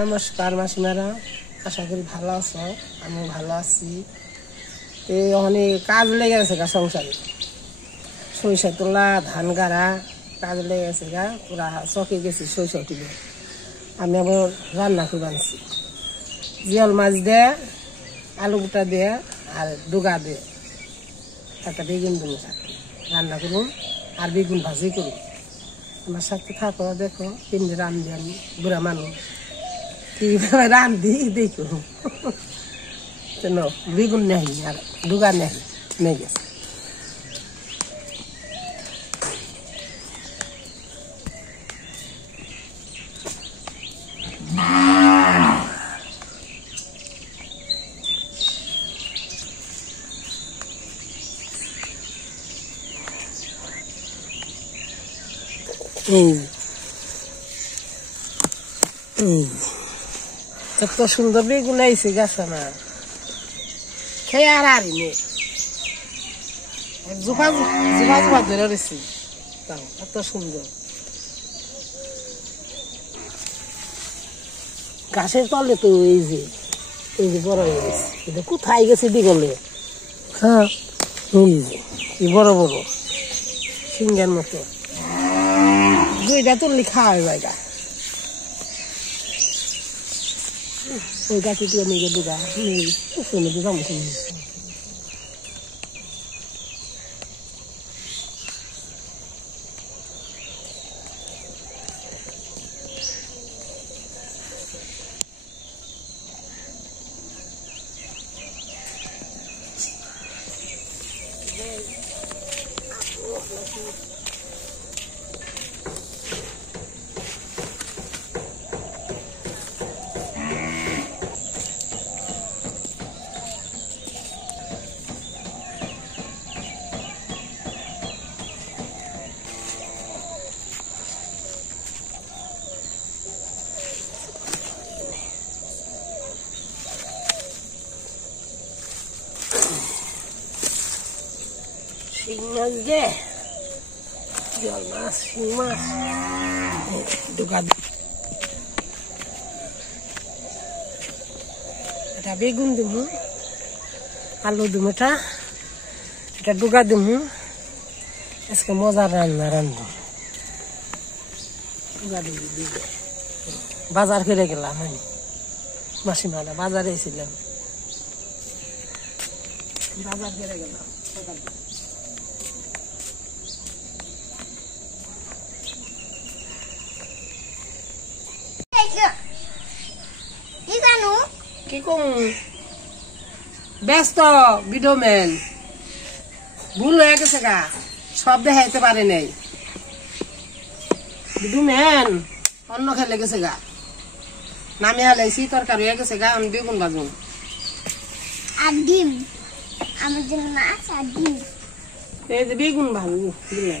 নমস্কার মাসিমারা, আশা করি ভালো আছো। আমি ভালো আছি। অনেক কাজ লেগে গেছে গা সংসারে, সরিষা তোলা, ধান গাড়া, কাজ লেগে গেছে গা, পুরা চকে গেছি সরিষা উঠিলে। আমি আবার রান্না করে আনছি, জিয়াল মাছ দিয়ে, আলু গোটা দিয়ে আর ডুগা দিয়ে একটা বেগুন দুমু সাথে রান্না করুন আর বেগুন ভাজি করুন। আমার সাথে থাকো, দেখো কেমনি রান্ধি আমি, বুড়া মানুষ কিভাবে রান্ধি দেখো। বেগুন নেই আর ডুগা নেই গেছে। এত সুন্দর বেগুন আইছে গাছ না, খেয়ে আর আরিনি জুফা ধরে রয়েছি, এত সুন্দর। গাছের তলে তো এই যে বড় হয়ে গেছে, এটা কোথায় গেছে দিগলে। হ্যাঁ, এই বড় বড় সিঙ্গার মতো দুইটা তুললি খাওয়া জায়গা। ওই গাছে দিয়ে নিয়ে দুগা শুনে দিলাম। শিং মাছ দে, জল মাছ, শিং মাছ ডুগা। এটা বেগুন দিমু, আলু দিমু, এটা ডুগা দিমু। আজকে মজার রান্না রান্ধব। ডুগা দিবি বাজার ফিরে গেলাম আমি, মাসিমারা বাজারে ছিলাম, বাজার ফিরে গেলাম। কি কম ব্যস্ত ভিডিওম্যান, ভুল হয়ে গেছে গা, সব দেখাইতে পারে নাই। ভিডিওম্যান অন্য খেলে গেছে গা, নামে হালাইছি, তরকারি হয়ে গেছে গা। আমি বেগুন বাজুন আর ডিম, আমার জন্য মাছ আর ডিম। এই যে বেগুন ভাজু দিলে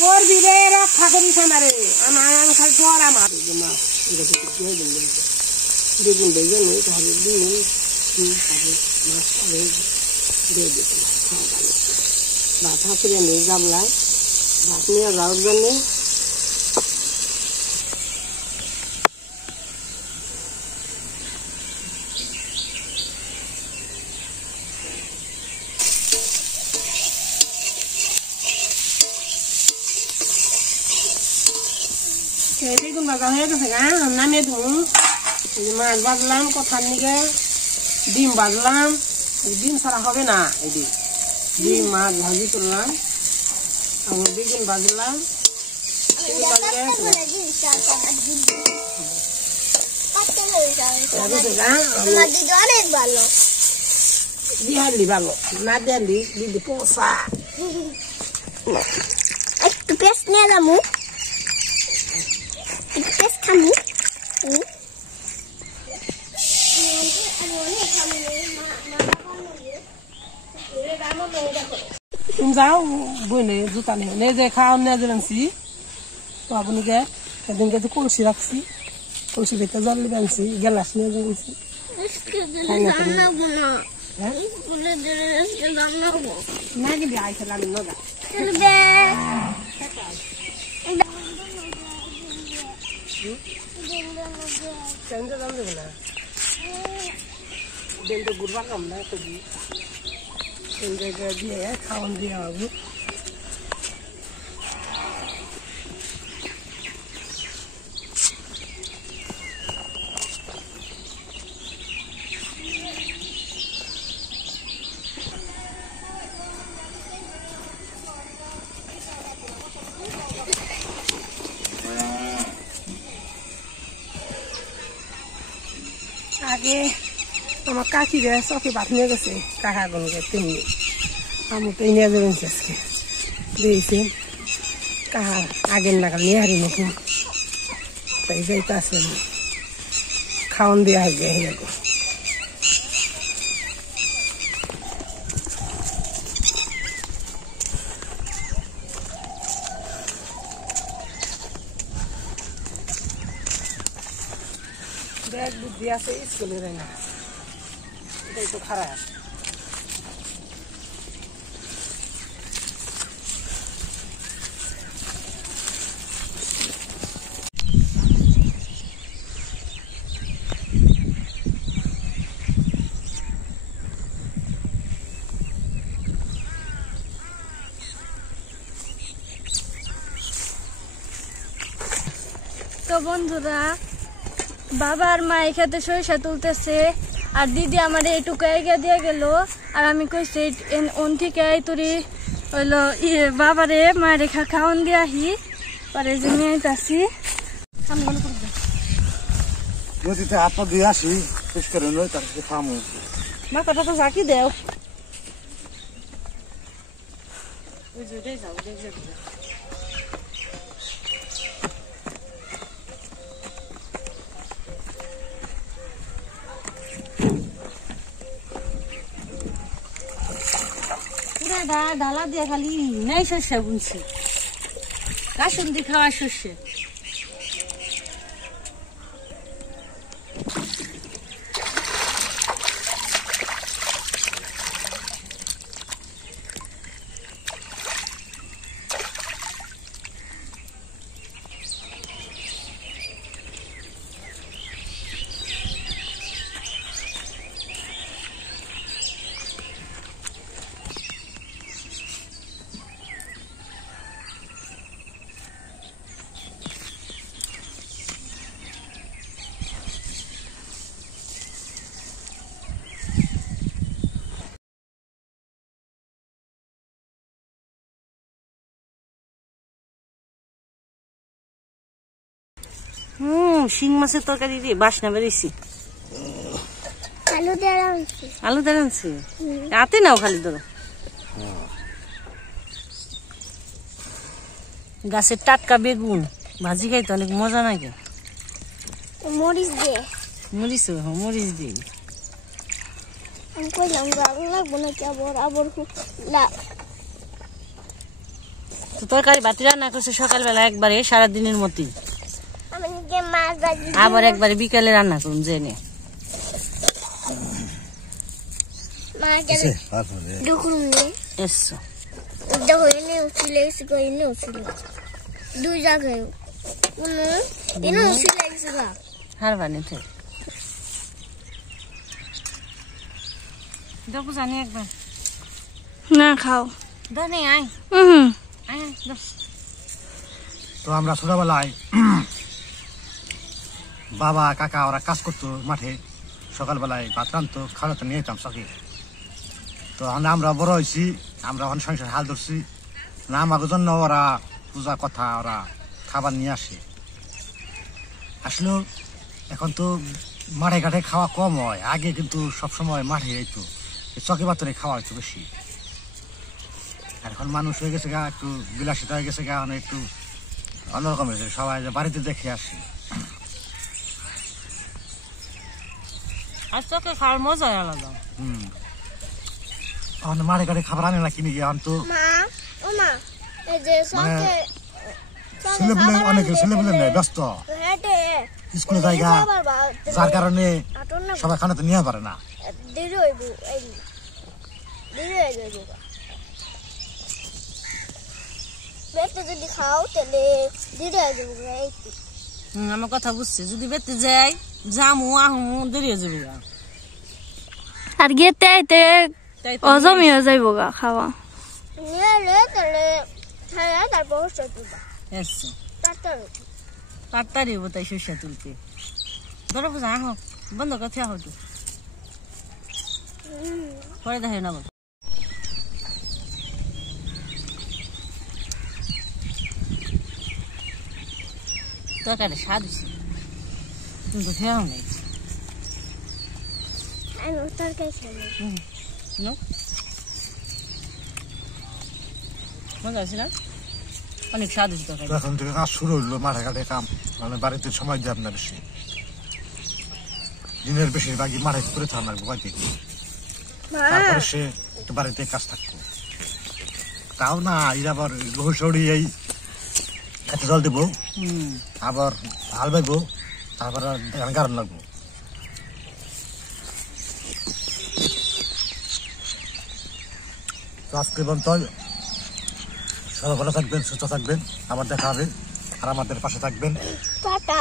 করবি রে, রক্ষা করিস আমারে। আমি খালি জ্বর আমার মাছ বেগুন বেগুন তাহলে ডিম মাছ দিয়ে দিতে খাওয়া ভালো। ভাত হাঁকিয়ে নিয়ে গামলায় ভাত নিয়ে যাওয়ার জন্যে বেগুন ভাজা হয়ে গেছে গা, নামিয়ে দেবো। মাছ ভাজলাম কথার নিকে, ডিম ভাজলাম, ডিম ছাড়া হবে না। এই ডিম মাছ ভাজি করলাম, আমার বেগুন ভাজলাম। দিহালি ভালো না, দিহালি দিদি পোষা। একটু পেস্ট নিয়ে যাবো, পেস্ট খাবো। তুমি যাও বই নেই, জুতা নেই যে খাওয়া নিয়ে যাবেনছি তো আপনিকে সেদিনকে তো কলসি রাখছি, কলসি ভিতরে জল নিয়ে আনছি, গ্যালাস নিয়ে যাবেনছি। স্কুলে দিলে আজকে রান্না হবো না কিন্তু আইছিলাম নদা চলবে কেন দাম দেবে না দিন তো গুরবার কম না তো দিয়ে এই জায়গায় দিয়ে খাওয়ান দিয়ে হবে আগে আমার কাকিরা চকে ভাত নিয়ে গেছে কাকা গনকে তেমনি আমি তো নিয়ে যাবেন আজকে দিয়েছি কাকা আগের নাগাল নিয়ে হারি নাকি তাই যাইতে আসেন খাওয়ান দিয়ে আসবে এরকম ব্যাগ বুদ্ধি আছে স্কুলের না এটাই তো খারাপ তো বন্ধুরা বাবা আর মা এখানে সরিষা তুলতেছে আর দিদি আমার এইটুকু এগিয়ে দিয়ে গেল আর আমি কইছি ওন থেকে তোরি হইলো বাবারে মায়ের রেখা খাওয়ান দিয়ে আহি পরে যে নিয়ে আসি নদীতে হাত পা দিয়ে আসি শেষ করে নয় তারপরে খামো মা কথা তো ঝাঁকি দেও ডালা দিয়ে খালি নাই শস্য বুনছি কাসুন্দি খাওয়া শস্য শিং মাছের তরকারি দিয়ে বাসনা বেরিয়েছি আলু দিয়ে আনছি হাতে নাও খালি ধরো গাছের টাটকা বেগুন ভাজি খাইতে অনেক মজা নাকি মরিচ দিয়ে মরিচ মরিচ দিই আমি কইলাম ভালো লাগবো না আবার তো তরকারি বাতি রান্না করছে সকালবেলা একবারে সারাদিনের মতোই আমি মাছ ভাজি আবার একবারে বিকালে রান্না করুন জেনে দেখুন এসছো দেখো এনে উঠিলে এনে উঠিলে দুই জায়গায় এনে উঠিলে হারবানি তো দেখো জানি একবার না খাও দনে আয় আয় তো আমরা ছোটবেলায় বাবা কাকা ওরা কাজ করতো মাঠে সকালবেলায় ভাত রান্তো খাওয়াতে নিয়ে যেতাম চকে তো আমরা বড় হয়েছি আমরা ওখানে সংসার হাল ধরছি না আমাদের জন্য ওরা পূজা কথা ওরা খাবার নিয়ে আসে আসলে এখন তো মাঠে ঘাটে খাওয়া কম হয় আগে কিন্তু সবসময় মাঠে যাইতো চকে পাতরে খাওয়া হইতো বেশি আর এখন মানুষ হয়ে গেছে গা একটু বিলাসিতা হয়ে গেছে গা একটু অন্যরকম হয়েছে সবাই বাড়িতে দেখে আসি আর চকে খাওয়ার মজা আলাদা এখন মাঠে ঘাটে খাবার আনে না কিনে গিয়ে এখন তো ছেলেপুলে অনেকে ছেলেপুলে নেই ব্যস্ত স্কুলে জায়গা যার কারণে সবাই খানাতে নিয়ে পারে না দেরি হয়ে যাবে বেতে যদি খাও তাহলে দেরি হয়ে যাবে একটু আমার কথা বুঝছে যদি বেতে যাই জামু আহমু দেরি হয়ে যাবে আর গেতে আইতে অজমি হয়ে যাইব গা খাওয়া নিয়ে তাহলে খাইয়া তারপর সরষে তুলবা এসছে তাড়াতাড়ি তাড়াতাড়ি হবো তাই সরষে তুলতে ধরো বুঝা আহ বন্ধ কথা হতো পরে দেখে নেব তরকারি স্বাদ হচ্ছে কিন্তু খেয়াও নেই আমি তরকারি খাই No? মজা আছে না অনেক স্বাদ হচ্ছে তরকারি এখন থেকে কাজ শুরু হইলো মাঠে ঘাটে কাম মানে বাড়িতে সময় দেব না বেশি দিনের বেশিরভাগই মাঠে করে থাকার বাড়িতে তারপরে সে একটু বাড়িতে কাজ থাকতো তাও না এর আবার রহস্যড়ি এই খেতে জল দেবো আবার হাল বাইবো তারপর গারণ লাগবো তো আজকে পর্যন্ত সবাই ভালো থাকবেন সুস্থ থাকবেন আবার দেখা হবে আর আমাদের পাশে থাকবেন টাটা